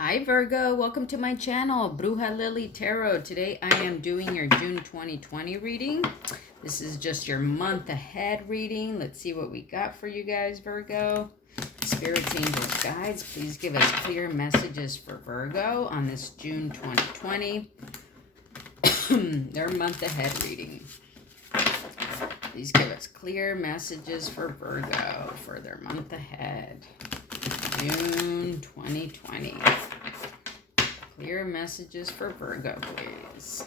Hi Virgo, welcome to my channel, Bruja Lily Tarot. Today I am doing your June 2020 reading. This is just your month ahead reading. Let's see what we got for you guys, Virgo. Spirits, angels, guides, please give us clear messages for Virgo on this June 2020. Their month ahead reading. Please give us clear messages for Virgo for their month ahead. June 2020. Clear messages for Virgo, please.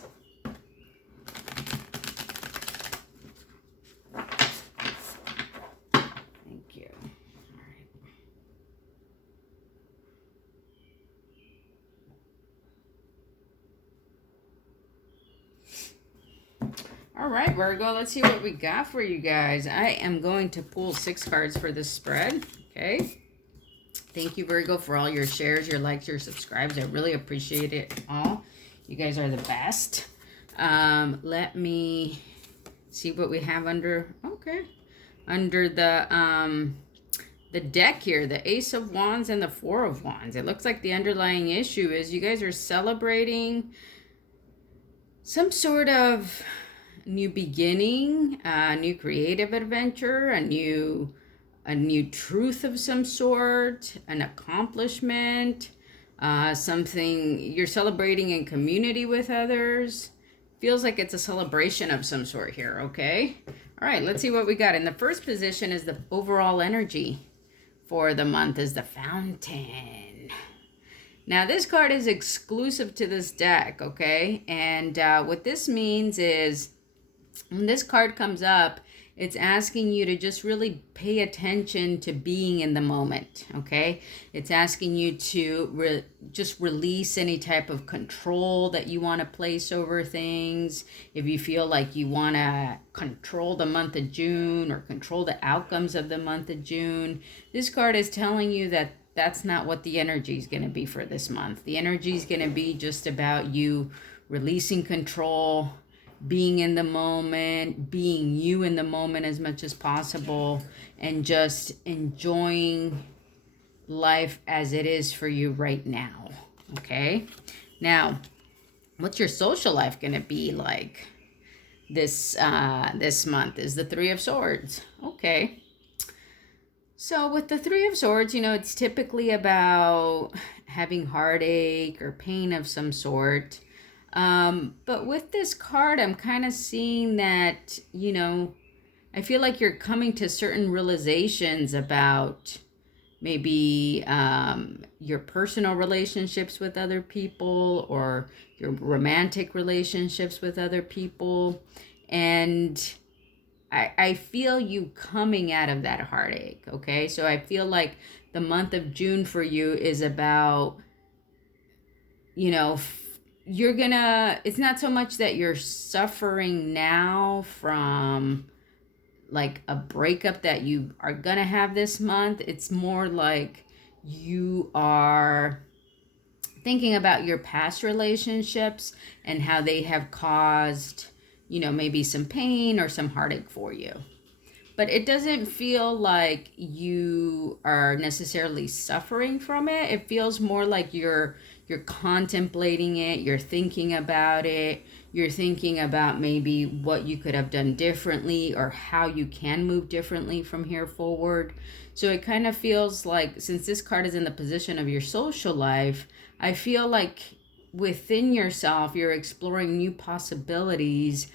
Thank you. All right, Virgo, let's see what we got for you guys. I am going to pull 6 cards for this spread, okay? Thank you, Virgo, for all your shares, your likes, your subscribes. I really appreciate it all. You guys are the best. Let me see what we have under the deck here, the Ace of Wands and the Four of Wands. It looks like the underlying issue is you guys are celebrating some sort of new beginning, a new creative adventure, a new truth of some sort, an accomplishment, something you're celebrating in community with others. Feels like it's a celebration of some sort here, okay? All right, let's see what we got. In the first position is the overall energy for the month is the Fountain. Now, this card is exclusive to this deck, okay? And what this means is when this card comes up, it's asking you to just really pay attention to being in the moment, okay? It's asking you to just release any type of control that you want to place over things. If you feel like you want to control the month of June or control the outcomes of the month of June, this card is telling you that that's not what the energy is going to be for this month. The energy is going to be just about you releasing control, being in the moment, being you in the moment as much as possible, and just enjoying life as it is for you right now, okay? Now, what's your social life going to be like this month is the Three of Swords, okay? So with the Three of Swords, you know, it's typically about having heartache or pain of some sort. But with this card, I'm kind of seeing that, you know, I feel like you're coming to certain realizations about maybe your personal relationships with other people or your romantic relationships with other people. And I feel you coming out of that heartache, okay? So I feel like the month of June for you is about, you know, it's not so much that you're suffering now from like a breakup that you are gonna have this month. It's more like you are thinking about your past relationships and how they have caused, you know, maybe some pain or some heartache for you. But it doesn't feel like you are necessarily suffering from it. It feels more like you're contemplating it, you're thinking about it, you're thinking about maybe what you could have done differently or how you can move differently from here forward. So it kind of feels like, since this card is in the position of your social life, I feel like within yourself, you're exploring new possibilities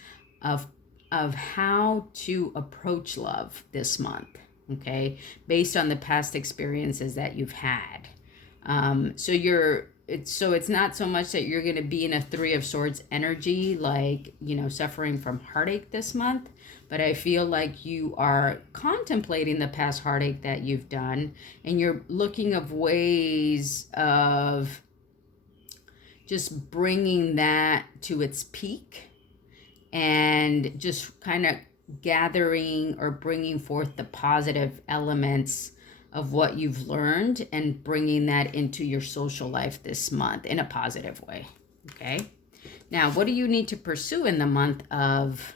of how to approach love this month, okay, based on the past experiences that you've had. So it's not so much that you're going to be in a Three of Swords energy, like, you know, suffering from heartache this month, but I feel like you are contemplating the past heartache that you've done, and you're looking of ways of just bringing that to its peak and just kind of gathering or bringing forth the positive elements of what you've learned and bringing that into your social life this month in a positive way, okay? Now, what do you need to pursue in the month of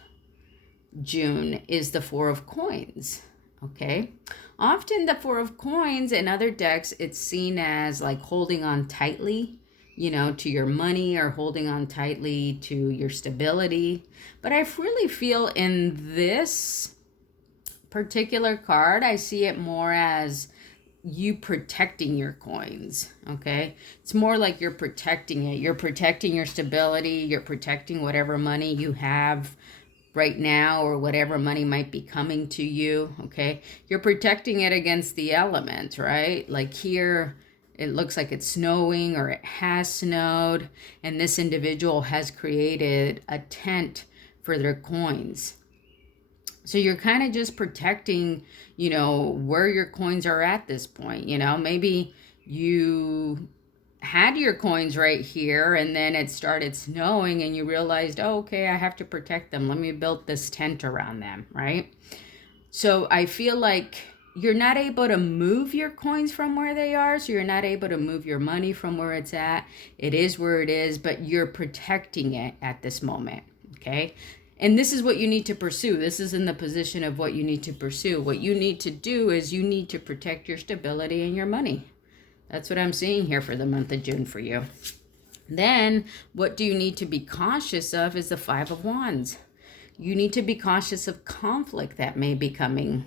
June is the Four of Coins, Okay. Often the Four of Coins in other decks, it's seen as like holding on tightly, to your money, or holding on tightly to your stability. But I really feel in this particular card, I see it more as you protecting your coins. Okay. It's more like you're protecting it. You're protecting your stability. You're protecting whatever money you have right now, or whatever money might be coming to you. Okay. You're protecting it against the elements, right? Like here, it looks like it's snowing, or it has snowed, and this individual has created a tent for their coins. So you're kind of just protecting, where your coins are at this point. Maybe you had your coins right here, and then it started snowing and you realized, oh, okay, I have to protect them. Let me build this tent around them, right? So I feel like you're not able to move your coins from where they are. So you're not able to move your money from where it's at. It is where it is, but you're protecting it at this moment. Okay. And this is what you need to pursue. This is in the position of what you need to pursue. What you need to do is you need to protect your stability and your money. That's what I'm seeing here for the month of June for you. Then what do you need to be cautious of is the Five of Wands. You need to be cautious of conflict that may be coming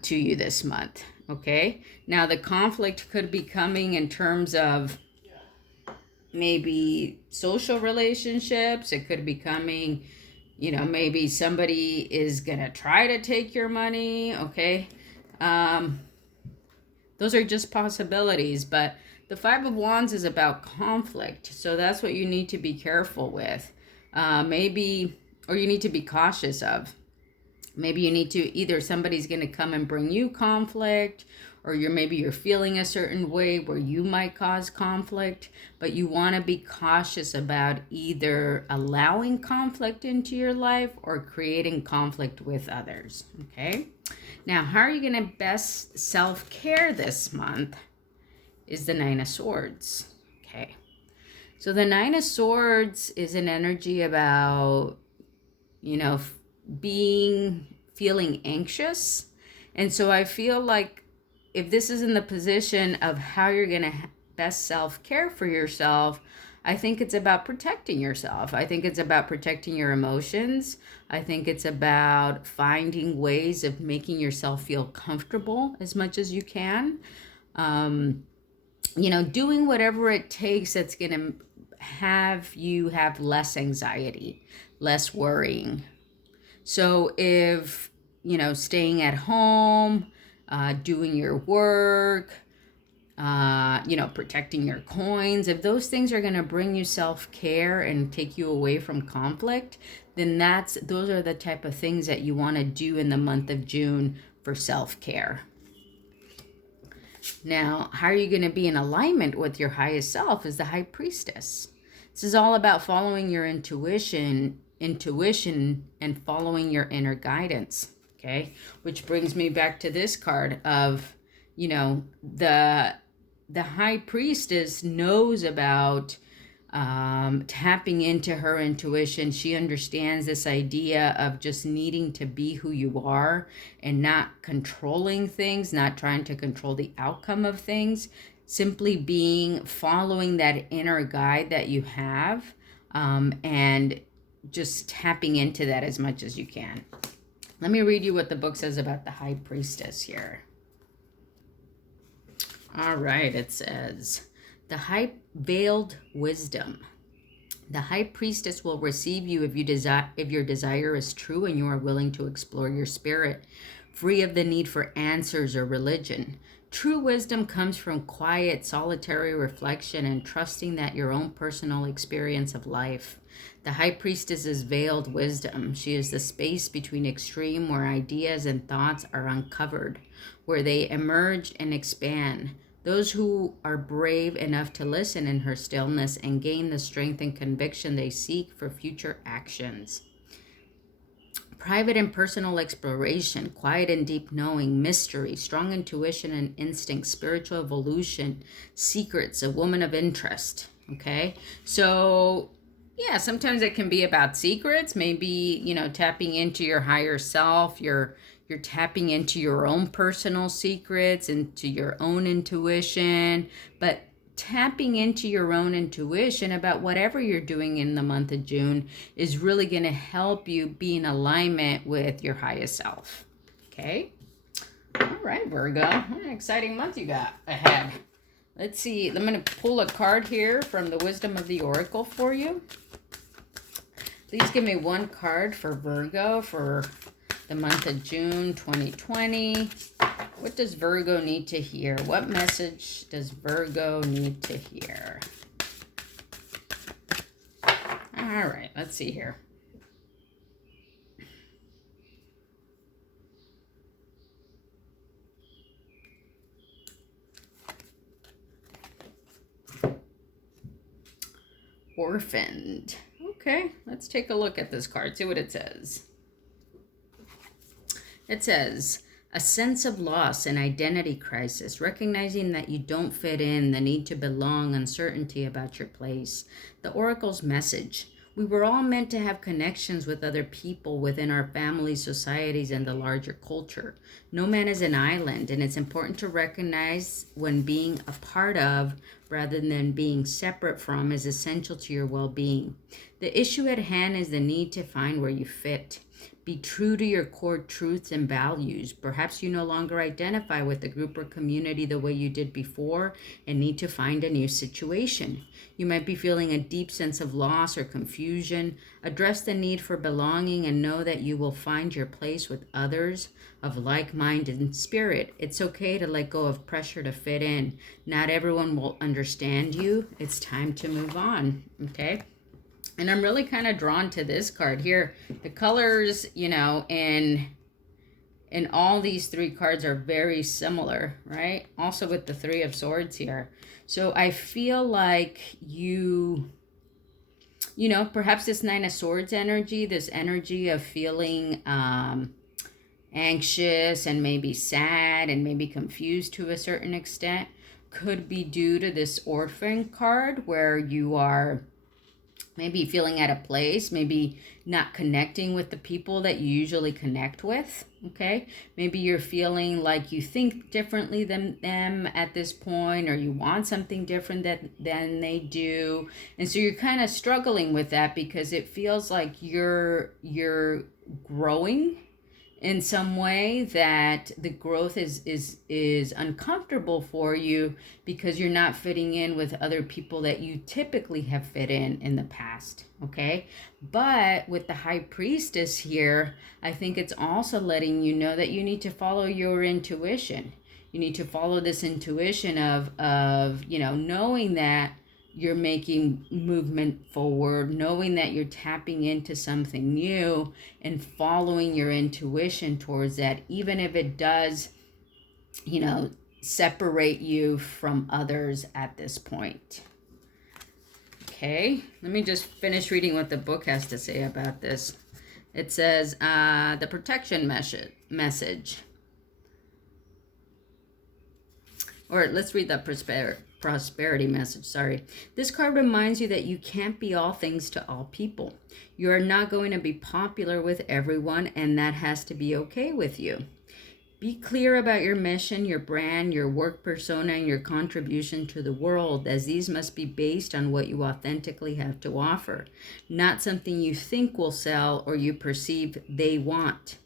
to you this month. Okay. Now the conflict could be coming in terms of maybe social relationships. It could be coming, maybe somebody is going to try to take your money. Okay. Those are just possibilities, but the Five of Wands is about conflict. So that's what you need to be careful with. Or you need to be cautious of. Maybe you need to, either somebody's going to come and bring you conflict, or maybe you're feeling a certain way where you might cause conflict, but you want to be cautious about either allowing conflict into your life or creating conflict with others. Okay. Now, how are you going to best self-care this month is the Nine of Swords. Okay. So the Nine of Swords is an energy about, feeling anxious. And so I feel like if this is in the position of how you're going to best self-care for yourself, I think it's about protecting yourself. I think it's about protecting your emotions. I think it's about finding ways of making yourself feel comfortable as much as you can. Doing whatever it takes that's going to have you have less anxiety, less worrying. So if, staying at home, doing your work, protecting your coins, if those things are going to bring you self-care and take you away from conflict, then those are the type of things that you want to do in the month of June for self-care. Now, how are you going to be in alignment with your highest self is the High Priestess. This is all about following your intuition and following your inner guidance. Okay. Which brings me back to this card of, the High Priestess knows about tapping into her intuition. She understands this idea of just needing to be who you are and not controlling things, not trying to control the outcome of things, simply following that inner guide that you have, and just tapping into that as much as you can. Let me read you what the book says about the High Priestess here. All right, it says, the high veiled wisdom. The High Priestess will receive you if your desire is true and you are willing to explore your spirit, free of the need for answers or religion. True wisdom comes from quiet, solitary reflection and trusting that your own personal experience of life. The High Priestess is veiled wisdom. She is the space between extreme where ideas and thoughts are uncovered, where they emerge and expand. Those who are brave enough to listen in her stillness and gain the strength and conviction they seek for future actions. Private and personal exploration, quiet and deep knowing, mystery, strong intuition and instinct, spiritual evolution, secrets, a woman of interest. Okay, so yeah, sometimes it can be about secrets, maybe, tapping into your higher self, your You're tapping into your own personal secrets, into your own intuition, but tapping into your own intuition about whatever you're doing in the month of June is really going to help you be in alignment with your highest self. Okay? All right, Virgo. What an exciting month you got ahead. Let's see. I'm going to pull a card here from the Wisdom of the Oracle for you. Please give me one card for Virgo for the month of June 2020. What does Virgo need to hear? What message does Virgo need to hear? All right, let's see here. Orphaned. Okay, let's take a look at this card, see what it says. It says, a sense of loss and identity crisis, recognizing that you don't fit in, the need to belong, uncertainty about your place. The Oracle's message. We were all meant to have connections with other people within our families, societies, and the larger culture. No man is an island, and it's important to recognize when being a part of rather than being separate from is essential to your well-being. The issue at hand is the need to find where you fit. Be true to your core truths and values. Perhaps you no longer identify with the group or community the way you did before and need to find a new situation. You might be feeling a deep sense of loss or confusion. Address the need for belonging and know that you will find your place with others of like mind and spirit. It's okay to let go of pressure to fit in. Not everyone will understand you. It's time to move on, okay? And I'm really kind of drawn to this card here. The colors, you know, in all these three cards are very similar, right? Also with the Three of Swords here. So I feel like you know, perhaps this Nine of Swords energy, this energy of feeling anxious and maybe sad and maybe confused to a certain extent could be due to this Orphan card where you are maybe feeling at a place, maybe not connecting with the people that you usually connect with, okay? Maybe you're feeling like you think differently than them at this point, or you want something different than they do. And so you're kind of struggling with that because it feels like you're growing in some way, that the growth is uncomfortable for you because you're not fitting in with other people that you typically have fit in the past, okay? But with the High Priestess here, I think it's also letting you know that you need to follow your intuition. You need to follow this intuition of you know, knowing that you're making movement forward, knowing that you're tapping into something new and following your intuition towards that, even if it does, you know, separate you from others at this point. Okay, let me just finish reading what the book has to say about this. It says, the protection message. Or let's read the prosperity message, sorry. This card reminds you that you can't be all things to all people. You are not going to be popular with everyone, and that has to be okay with you. Be clear about your mission, your brand, your work persona, and your contribution to the world, as these must be based on what you authentically have to offer, not something you think will sell or you perceive they want.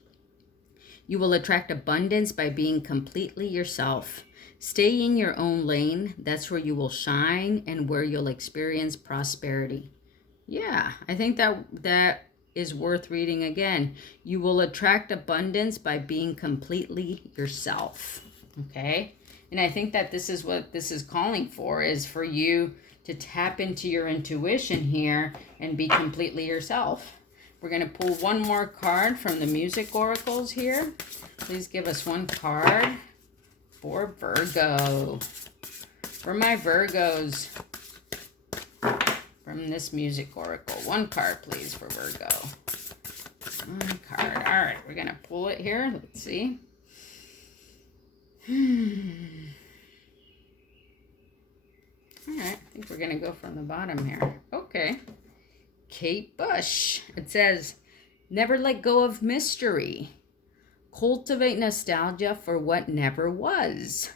You will attract abundance by being completely yourself. Stay in your own lane. That's where you will shine and where you'll experience prosperity. Yeah, I think that is worth reading again. You will attract abundance by being completely yourself. Okay? And I think that this is what this is calling for, is for you to tap into your intuition here and be completely yourself. We're going to pull one more card from the music oracles here. Please give us one card for Virgo. For my Virgos from this music oracle. One card, please, for Virgo. One card. All right, we're going to pull it here. Let's see. All right, I think we're going to go from the bottom here. Okay. Kate Bush. It says, never let go of mystery. Cultivate nostalgia for what never was.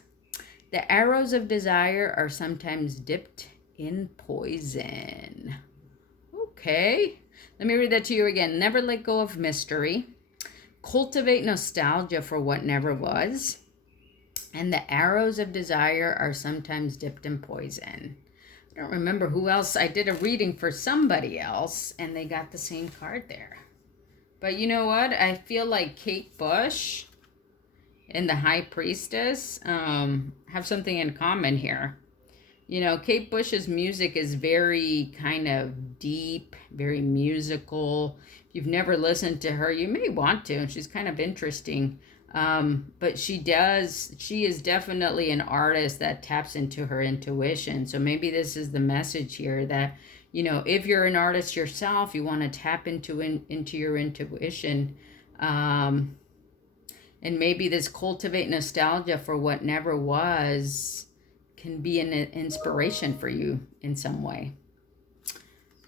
The arrows of desire are sometimes dipped in poison. Okay. Let me read that to you again. Never let go of mystery. Cultivate nostalgia for what never was. And the arrows of desire are sometimes dipped in poison. I don't remember who else. I did a reading for somebody else, and they got the same card there. But you know what? I feel like Kate Bush and the High Priestess have something in common here. You know, Kate Bush's music is very kind of deep, very musical. If you've never listened to her, you may want to. She's kind of interesting. But she is definitely an artist that taps into her intuition. So maybe this is the message here that, you know, if you're an artist yourself, you want to tap into your intuition. And maybe this cultivate nostalgia for what never was can be an inspiration for you in some way.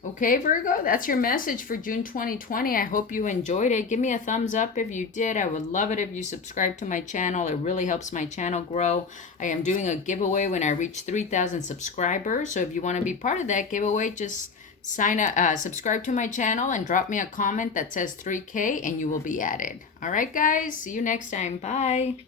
Okay, Virgo, that's your message for June 2020. I hope you enjoyed it. Give me a thumbs up if you did. I would love it if you subscribe to my channel. It really helps my channel grow. I am doing a giveaway when I reach 3,000 subscribers. So if you want to be part of that giveaway, just sign up, subscribe to my channel and drop me a comment that says 3K and you will be added. All right, guys, see you next time. Bye.